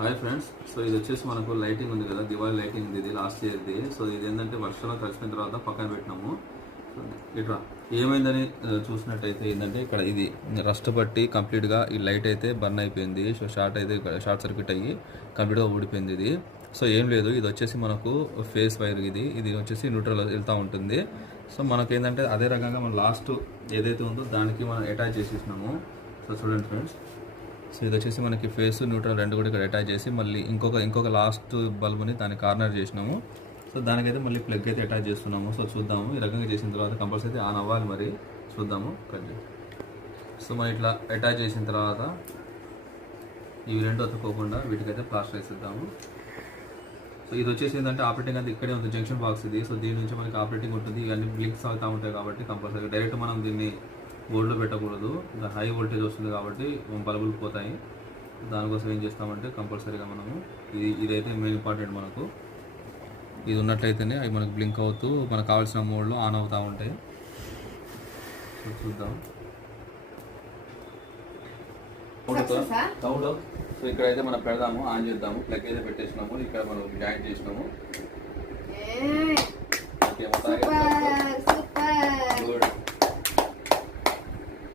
Hi friends. So ఇది వచ్చేసి మనకు లైటింగ్ ఉంది కదా, దివాళీ లైటింగ్ ఉంది, ఇది లాస్ట్ ఇయర్ది. సో ఇది ఏంటంటే వర్షంలో కలిసిపోయిన తర్వాత పక్కన పెట్టినాము. ఇట్లా ఏమైందని చూసినట్టయితే ఏంటంటే ఇక్కడ ఇది రస్ట్ పట్టి కంప్లీట్గా ఈ లైట్ అయితే బర్న్ అయిపోయింది. సో షార్ట్ సర్క్యూట్ అయ్యి కంప్లీట్గా ఊడిపోయింది ఇది. సో ఏం లేదు, ఇది వచ్చేసి మనకు ఫేస్ వైర్, ఇది వచ్చేసి న్యూట్రల్ వెళ్తూ ఉంటుంది. సో మనకి ఏంటంటే అదే రకంగా మనం లాస్ట్ ఏదైతే ఉందో దానికి మనం అటాచ్ చేసేసినాము. సో చూడండి ఫ్రెండ్స్, సో ఇది వచ్చేసి మనకి ఫేస్ న్యూట్రల్ రెండు కూడా ఇక్కడ అటాచ్ చేసి మళ్ళీ ఇంకొక లాస్ట్ బల్బుని దాన్ని కార్నర్ చేసినాము. సో దానికైతే మళ్ళీ ప్లగ్ అయితే అటాచ్ చేస్తున్నాము. సో చూద్దాము, ఈ రకంగా చేసిన తర్వాత కంపల్సరీ ఆన్ అవ్వాలి. మరి చూద్దాము. సో మనం ఇట్లా అటాచ్ చేసిన తర్వాత ఇవి రెండు అతుక్కోకుండా వీటికైతే ప్లాస్టర్ వేసిద్దాము. సో ఇది వచ్చేసి ఏంటంటే ఆపరేటింగ్ అంతా ఇక్కడే ఉంది, జంక్షన్ బాక్స్ ఇది. సో దీని నుంచి మనకి ఆపరేటింగ్ ఉంటుంది, ఇవన్నీ బ్లింక్స్ అవుతూ ఉంటాయి కాబట్టి కంపల్సరీ డైరెక్ట్ మనం దీన్ని బోర్డులో పెట్టకూడదు. ఇంకా హై వోల్టేజ్ వస్తుంది కాబట్టి బల్బులు పోతాయి. దానికోసం ఏం చేస్తామంటే కంపల్సరీగా మనము ఇదైతే మెయిన్ ఇంపార్టెంట్. మనకు ఇది ఉన్నట్లయితేనే అవి మనకు బ్లింక్ అవుతూ మనకు కావాల్సిన మోడ్లో ఆన్ అవుతూ ఉంటాయి. సో చూద్దాం. సో ఇక్కడైతే మనం పెడదాము, ఆన్ చేద్దాము. ప్లగ్ అయితే పెట్టేసినాము, ఇక్కడ మనం జాయింట్ చేసినాము.